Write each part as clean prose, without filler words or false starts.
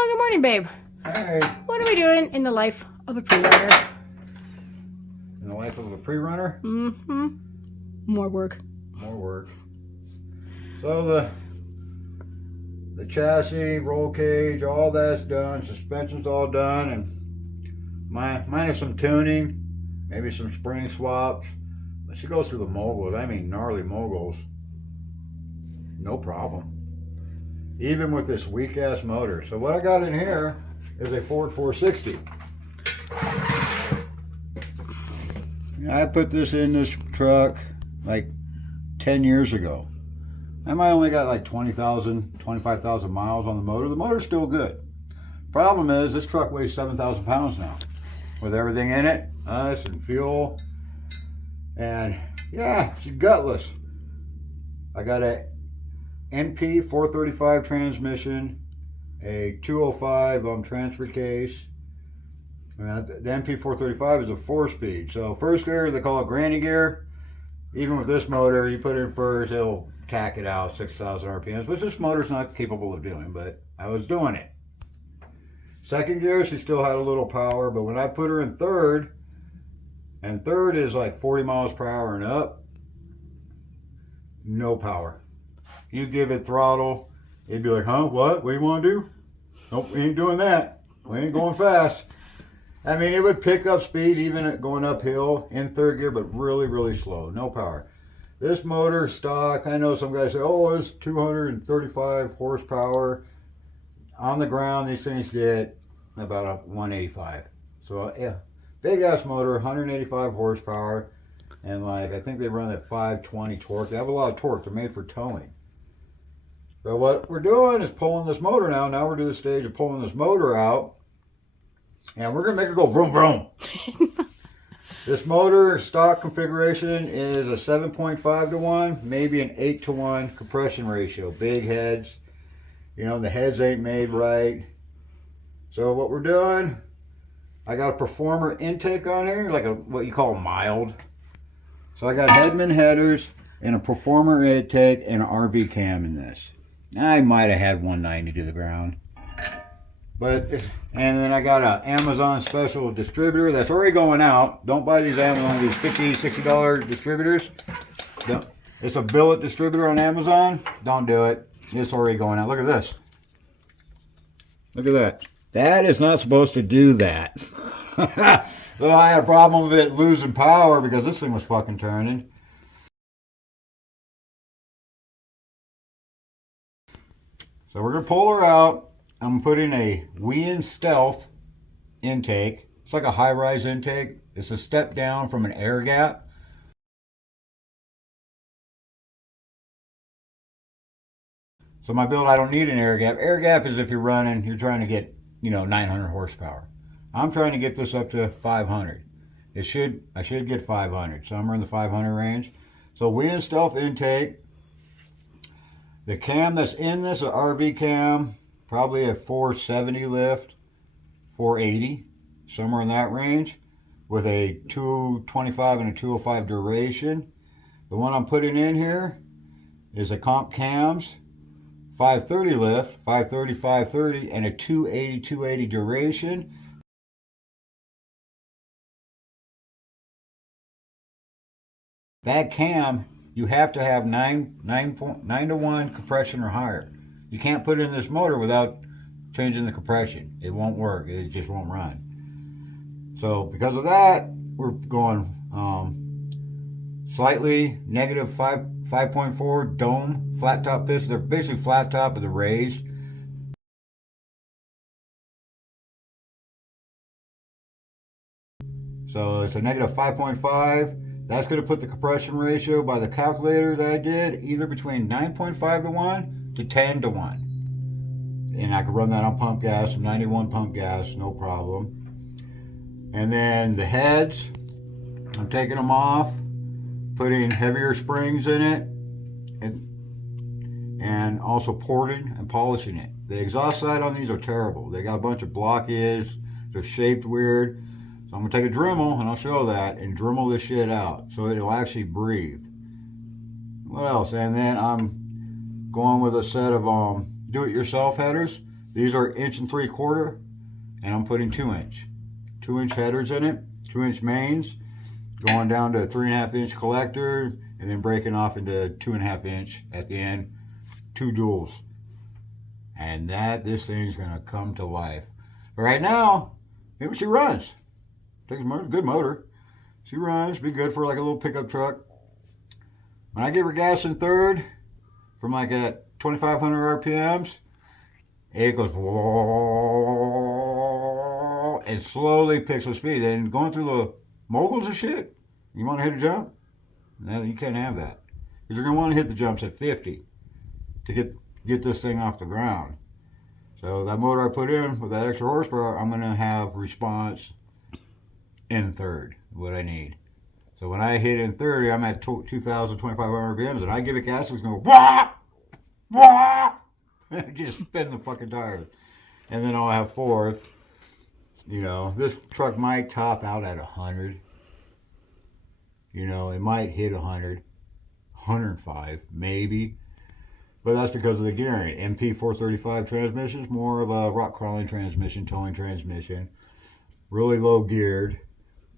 Oh, good morning, babe. Hey. What are we doing in the life of a prerunner? In the life of a prerunner? Mm-hmm. More work. More work. So the chassis, roll cage, all that's done. Suspension's all done, and minus some tuning, maybe some spring swaps. But she goes through the moguls. I mean, gnarly moguls. No problem. Even with this weak ass motor. So what I got in here is a Ford 460. I put this in this truck like 10 years ago. I might only got like 20,000, 25,000 miles on the motor. The motor's still good. Problem is, this truck weighs 7,000 pounds now. With everything in it, ice and fuel. And yeah, she's gutless. I got a NP 435 transmission, a 205 transfer case. And the NP 435 is a 4-speed. So first gear, they call it granny gear. Even with this motor, you put it in first, it'll tack it out 6,000 RPMs, which this motor's not capable of doing, but I was doing it. Second gear, she still had a little power, but when I put her in third, and third is like 40 miles per hour and up, no power. You give it throttle, it'd be like, huh, what do you want to do? Nope, we ain't doing that. We ain't going fast. I mean, it would pick up speed even going uphill in third gear, but really, really slow. No power. This motor stock, I know some guys say, oh, it's 235 horsepower. On the ground, these things get about a 185. So, yeah, big ass motor, 185 horsepower. And like, I think they run at 520 torque. They have a lot of torque. They're made for towing. So what we're doing is pulling this motor now. Now we're to the stage of pulling this motor out. And we're going to make it go vroom, vroom. This motor stock configuration is a 7.5 to 1, maybe an 8 to 1 compression ratio. Big heads. You know, the heads ain't made right. So what we're doing, I got a performer intake on here, like what you call mild. So I got Hedman headers and a performer intake and an RV cam in this. I might have had 190 to the ground. And then I got an Amazon special distributor that's already going out. Don't buy these Amazon, these $50, $60 distributors. It's a billet distributor on Amazon. Don't do it. It's already going out. Look at this. Look at that. That is not supposed to do that. So I had a problem with it losing power because this thing was fucking turning. So we're going to pull her out. I'm putting a Wien Stealth intake. It's like a high-rise intake. It's a step down from an air gap. So my build, I don't need an air gap. Air gap is if you're trying to get, 900 horsepower. I'm trying to get this up to 500. I should get 500. So I'm in the 500 range. So Wien Stealth intake. The cam that's in this, an RV cam, probably a 470 lift, 480, somewhere in that range, with a 225 and a 205 duration. The one I'm putting in here is a comp cams, 530 lift, 530, 530, and a 280, 280 duration. That cam, you have to have 9 to 1 compression or higher. You can't put it in this motor without changing the compression. It won't work. It just won't run. So because of that, we're going slightly negative 5.4 dome flat top piston. They're basically flat top with the raised. So it's a negative 5.5. That's going to put the compression ratio by the calculator that I did either between 9.5 to 1 to 10 to 1. And I could run that on pump gas, some 91 pump gas, no problem. And then the heads, I'm taking them off, putting heavier springs in it, and also porting and polishing it. The exhaust side on these are terrible. They got a bunch of blockages, they're shaped weird. So I'm going to take a Dremel, and I'll show that, and Dremel this shit out so it'll actually breathe. What else? And then I'm going with a set of do-it-yourself headers. These are 1.75 inch, and I'm putting 2-inch. 2-inch headers in it, 2-inch mains, going down to a 3.5 inch collector, and then breaking off into 2.5 inch at the end. 2 duals. And this thing's gonna come to life. But right now, maybe she runs. Takes a good motor. She runs, be good for like a little pickup truck. When I give her gas in third, from like at 2,500 RPMs, it goes and slowly picks up speed. And going through the moguls and shit, you want to hit a jump? No, you can't have that. Because you're going to want to hit the jumps at 50 to get this thing off the ground. So that motor I put in with that extra horsepower, I'm going to have response in third, what I need. So when I hit in 30, I'm at 2,500 RPMs, and I give it gas, it's going to go, wah, wah, just spin the fucking tires. And then I'll have fourth. You know, this truck might top out at 100. You know, it might hit 100, 105, maybe. But that's because of the gearing. MP 435 transmission is more of a rock crawling transmission, towing transmission. Really low geared.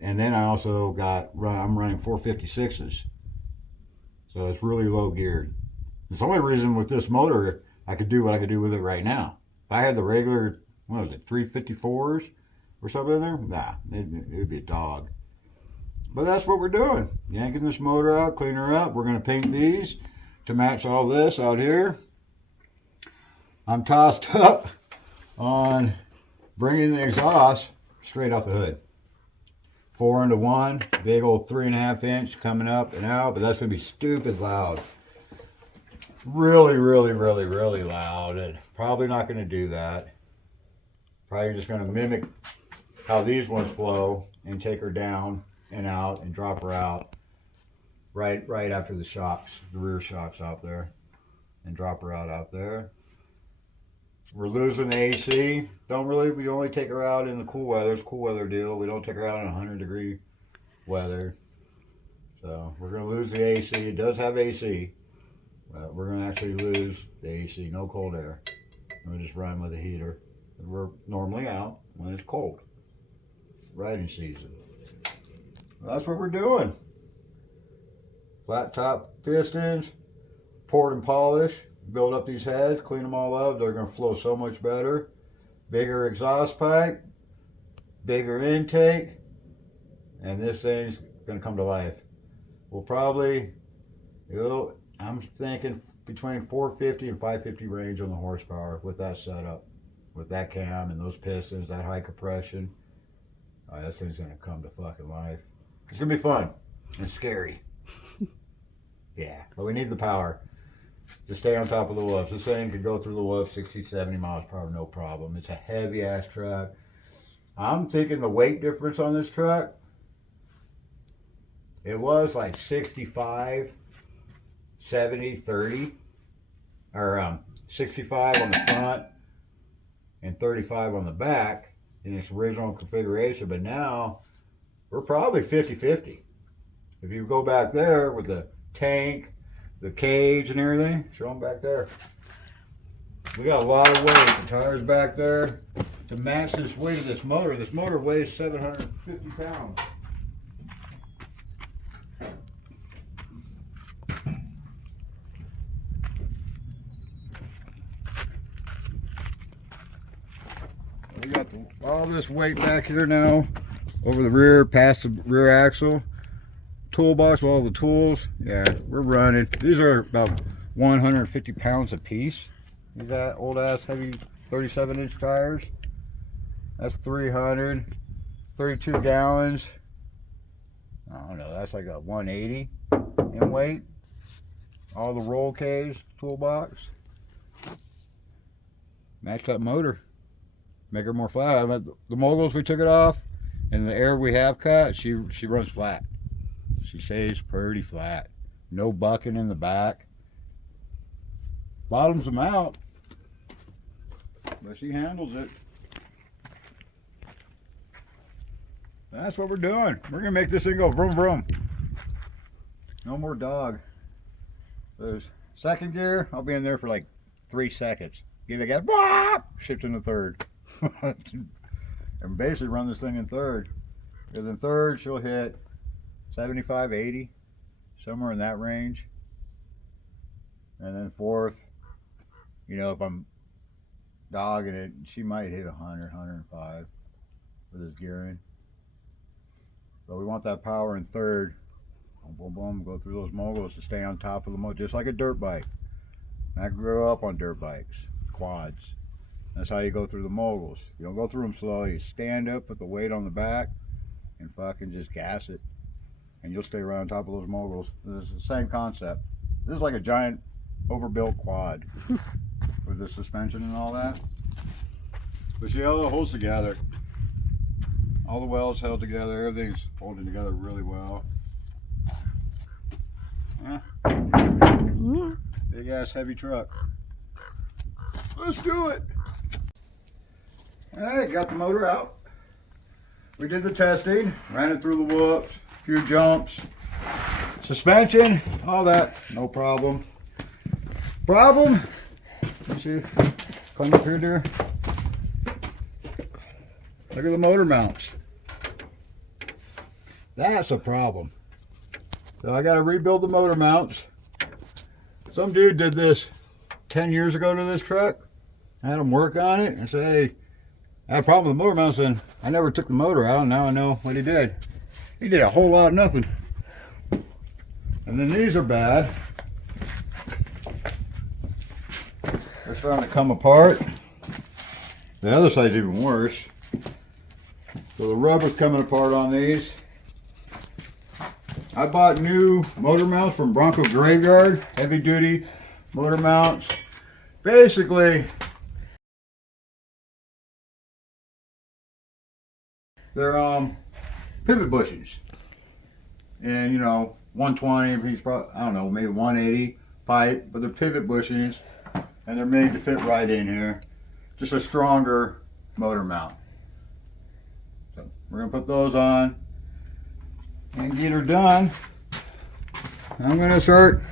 And then I also I'm running 456s. So it's really low geared. It's the only reason with this motor I could do what I could do with it right now. If I had the regular, 354s or something in there, nah, it'd be a dog. But that's what we're doing. Yanking this motor out, cleaning her up. We're going to paint these to match all this out here. I'm tossed up on bringing the exhaust straight off the hood. 4 into 1, big old 3.5 inch coming up and out, but that's going to be stupid loud. Really, really, really, really loud. And probably not going to do that. Probably just going to mimic how these ones flow and take her down and out and drop her out right after the shocks, the rear shocks out there, and drop her out there. We're losing the AC. We only take her out in the cool weather. It's a cool weather deal. We don't take her out in 100-degree weather. So we're going to lose the AC. It does have AC, but we're going to actually lose the AC. No cold air. We're just run with a heater. We're normally out when it's cold. Riding season. That's what we're doing. Flat top pistons, poured and polish, build up these heads, clean them all up. They're going to flow so much better. Bigger exhaust pipe, bigger intake, and this thing's going to come to life. We'll probably, I'm thinking between 450 and 550 range on the horsepower with that setup, with that cam and those pistons, that high compression. This thing's going to come to fucking life. It's going to be fun and scary. Yeah, but we need the power to stay on top of the whoops. This thing could go through the whoops 60, 70 miles per hour, no problem. It's a heavy ass truck. I'm thinking the weight difference on this truck, it was like 65, 70, 30, or 65 on the front and 35 on the back in its original configuration, but now we're probably 50-50. If you go back there with the tank, the cage and everything, show them back there. We got a lot of weight. The tires back there to match this weight of this motor. This motor weighs 750 pounds. We got all this weight back here now over the rear, past the rear axle. Toolbox with all the tools. Yeah, we're running. These are about 150 pounds a piece. These that old ass heavy 37-inch tires. That's 332 gallons. I don't know, that's like a 180 in weight. All the roll cage, toolbox. Match that motor. Make her more flat. The moguls we took it off and the air we have cut, she runs flat. She stays pretty flat. No bucking in the back. Bottoms them out, but she handles it. That's what we're doing. We're gonna make this thing go vroom vroom. No more dog. There's second gear. I'll be in there for like 3 seconds. give it a gas, whoop, shift into third. And basically run this thing in third. Because in third, she'll hit 75, 80, somewhere in that range. And then fourth, you know, if I'm dogging it, she might hit 100, 105 with this gearing. But we want that power in third. Boom, boom, boom, go through those moguls to stay on top of the motor, just like a dirt bike. And I grew up on dirt bikes, quads. That's how you go through the moguls. You don't go through them slow. You stand up, put the weight on the back, and fucking just gas it. And you'll stay right on top of those moguls. This is the same concept. This is like a giant overbuilt quad with the suspension and all that. But see how it holds together. All the welds held together. Everything's holding together really well. Yeah. Big ass heavy truck. Let's do it. Alright, got the motor out. We did the testing, ran it through the whoops, a few jumps, suspension, all that, no problem. Problem, let's see, climb up here, dear. Look at the motor mounts. That's a problem. So I got to rebuild the motor mounts. Some dude did this 10 years ago to this truck. I had him work on it and say, hey, I had a problem with the motor mounts, and I never took the motor out, and now I know what he did. He did a whole lot of nothing. And then these are bad. They're starting to come apart. The other side's even worse. So the rubber's coming apart on these. I bought new motor mounts from Bronco Graveyard, heavy duty motor mounts. Basically, they're pivot bushings, and you know, 120, he's probably, I don't know, maybe 180 pipe, but they're pivot bushings, and they're made to fit right in here. Just a stronger motor mount. So we're gonna put those on and get her done. I'm gonna start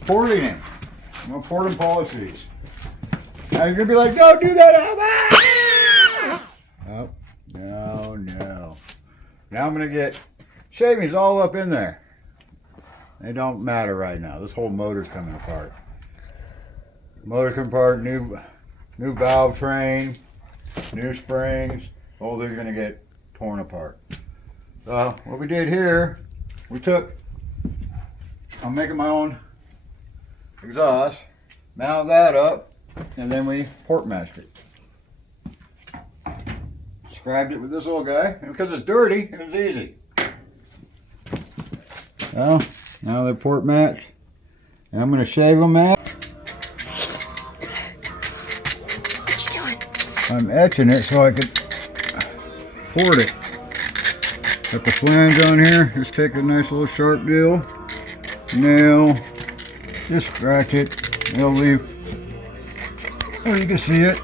porting it. I'm gonna port and polish these. Now you're gonna be like, don't do that. Oh, no, no. Now I'm gonna get shavings all up in there. They don't matter right now. This whole motor's coming apart. Motor's coming apart, new valve train, new springs. Oh, they're gonna get torn apart. So what we did here, I'm making my own exhaust, mount that up, and then we port matched it. Scribed it with this little guy, and because it's dirty, it was easy. Well, now they're port matched, and I'm going to shave them out. What you doing? I'm etching it so I can port it. Got the flange on here. Just take a nice little sharp deal, nail, just scratch it. It'll leave. Oh, you can see it.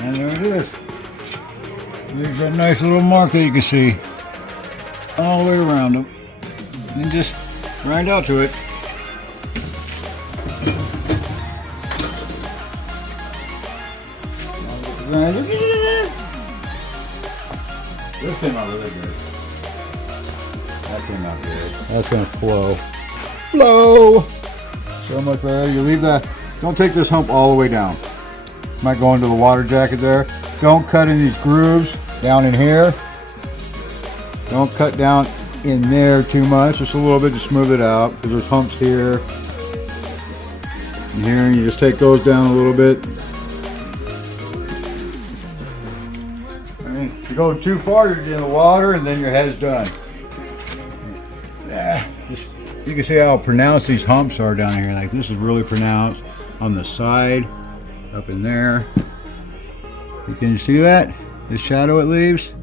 And there it is. There's that nice little mark that you can see all the way around them. And just grind out to it. This came out really good. That came out good. That's gonna flow. Flow! So much better. You leave that. Don't take this hump all the way down. Might go into the water jacket there. Don't cut in these grooves down in here. Don't cut down in there too much. Just a little bit to smooth it out. Because there's humps here and here. And you just take those down a little bit. I mean, if you go too far, you're in the water and then your head's done. You can see how pronounced these humps are down here. Like this is really pronounced on the side. Up in there. You can see that? The shadow it leaves?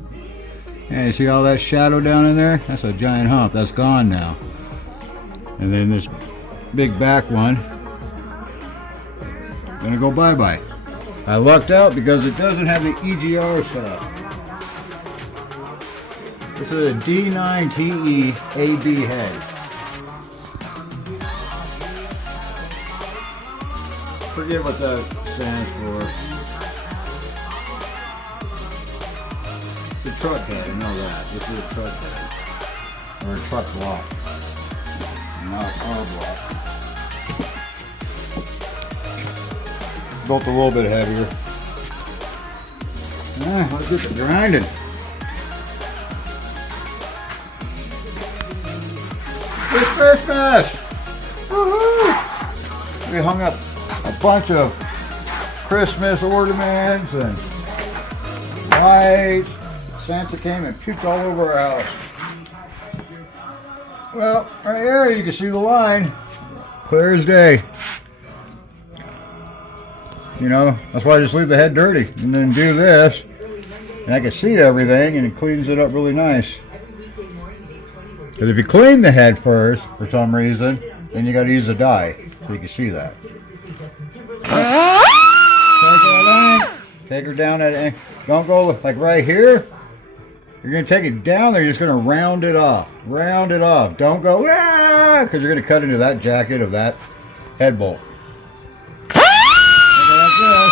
Yeah, you see all that shadow down in there? That's a giant hump. That's gone now. And then this big back one gonna go bye-bye. I lucked out because it doesn't have the EGR set. This is a D3VE AB head. Forget what that stands for. It's a truck head, I know that. This is a truck head. Or a truck block. Not a car block. Built a little bit heavier. Let's get the grinding. It's Christmas! Woohoo! We hung up a bunch of Christmas ornaments and lights. Santa came and puked all over our house. Well, right here you can see the line. Clear as day. You know, that's why I just leave the head dirty and then do this. And I can see everything and it cleans it up really nice. Because if you clean the head first, for some reason, then you got to use a dye so you can see that. Take her down at, don't go like right here. You're going to take it down there, you're just going to round it off. Round it off. Don't go, because you're going to cut into that jacket of that head bolt. Like this.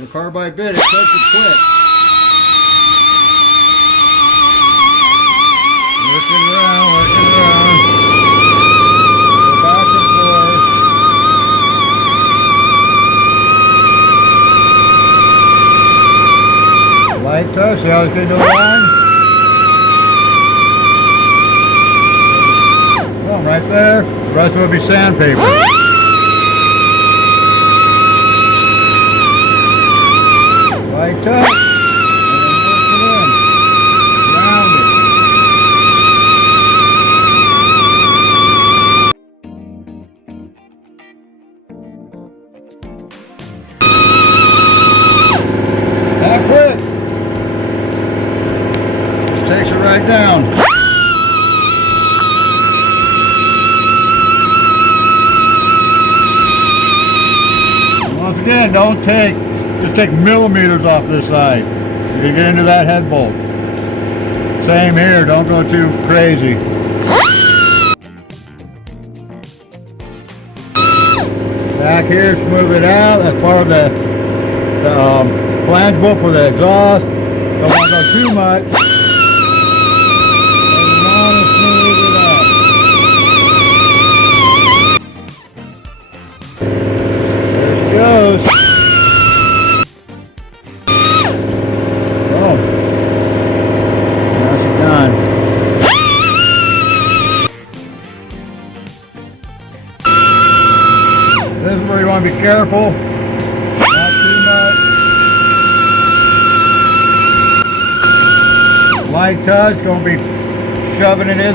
The carbide bit, it cuts it quick. Work it around, work it around. Go back and forth. Light touch, see how it's going to do the line? Boom, right there. The rest of it will be sandpaper. Light touch. And then work it in. Round it. That quick. Just takes it right down. Once again, don't take, just take millimeters off this side. You're gonna get into that head bolt. Same here, don't go too crazy. Back here, smooth it out. That's part of the flange bolt for the exhaust. Don't want to go too much. And you want to smooth it out. There she goes. Oh. Now she's done. This is where you want to be careful. Not too much. Light touch, don't be shoving it in there.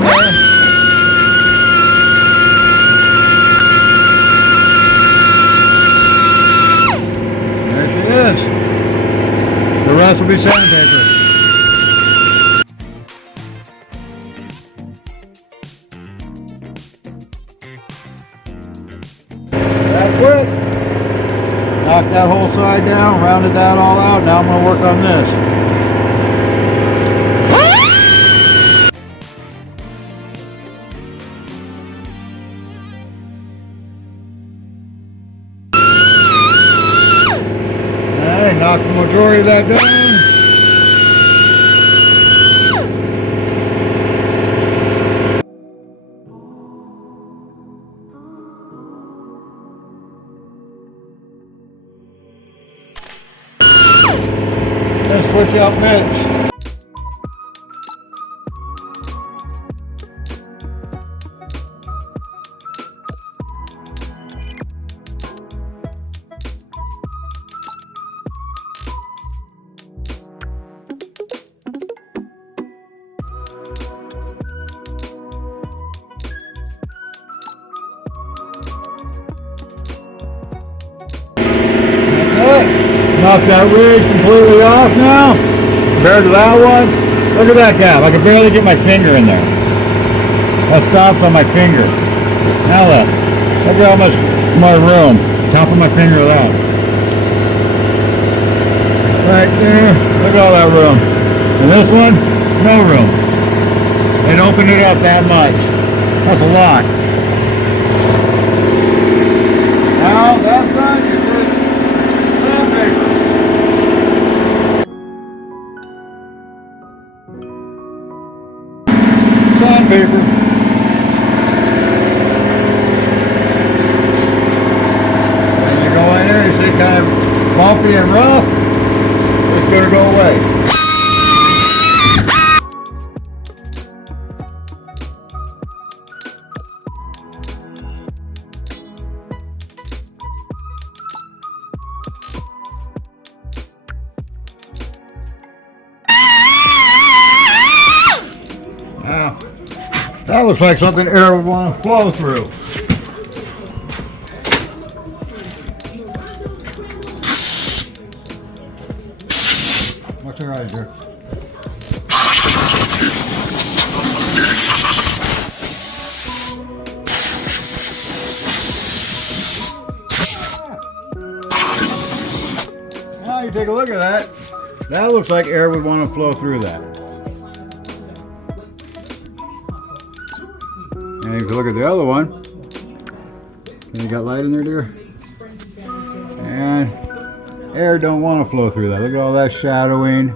There she is. The rest will be sandpaper. That's it. Knocked that whole side down, rounded that all out. Now I'm going to work on this. Okay, knocked the majority of that down. Let's switch out mitts. Knock that ridge completely off now. Compared to that one, look at that gap. I can barely get my finger in there. That stops on my finger. Now look. Look at how much more room. Top of my finger out. Right there, look at all that room. And this one, no room. It opened it up that much. That's a lot. Now that's done, you get sandpaper. Sandpaper. And you go in there, you see kind of bumpy and rough, it's gonna go away. Now, that looks like something air would want to flow through. What's your eyes here? Now you take a look at that. That looks like air would want to flow through that. And if you look at the other one, you got light in there, dear? And air don't want to flow through that. Look at all that shadowing,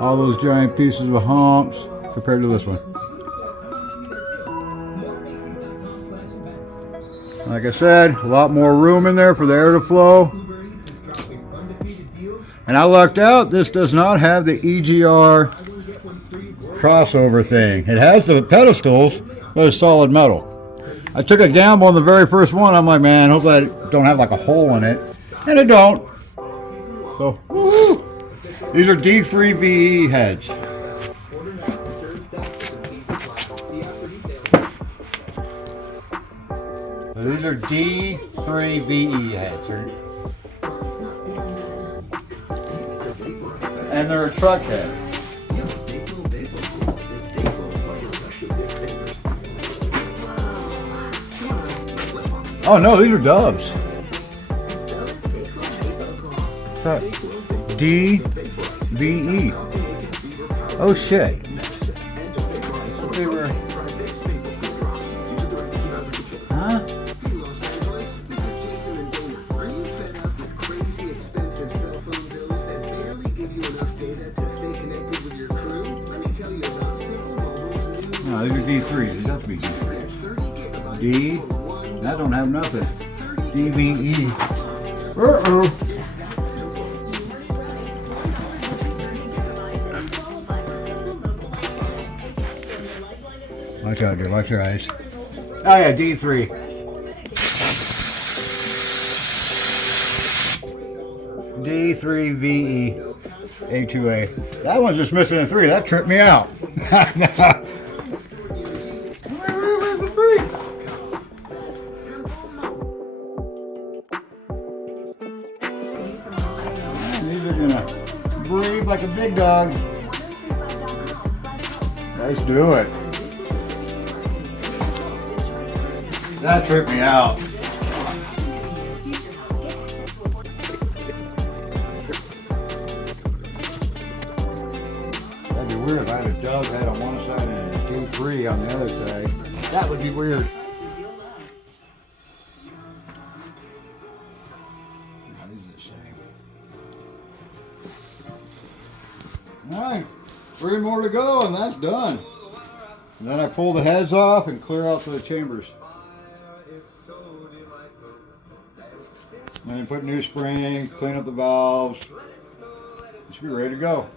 all those giant pieces of humps compared to this one. Like I said, a lot more room in there for the air to flow. And I lucked out, this does not have the EGR crossover thing. It has the pedestals, but it's solid metal. I took a gamble on the very first one. I'm like, man, hope that don't have like a hole in it. And it don't. So, woo-hoo. These are D3VE heads. So these are D3VE heads. And they're a truck head. Oh no, these are doves. D3VE. Oh shit. They were. Huh? No, these are D3s. These have to be D3s. D. That don't have nothing. DVE. Uh-oh. Watch out, dear. Watch your eyes. Oh yeah, D3. D3VE A2A. That one's just missing a 3. That tripped me out. Where's the 3? These are gonna breathe like a big dog. Let's do it. That tripped me out. That'd be weird if I had a dog head on one side and a D3 on the other side. That would be weird. Alright, 3 more to go and that's done. And then I pull the heads off and clear out the chambers. And then put new spring, clean up the valves. It should be ready to go.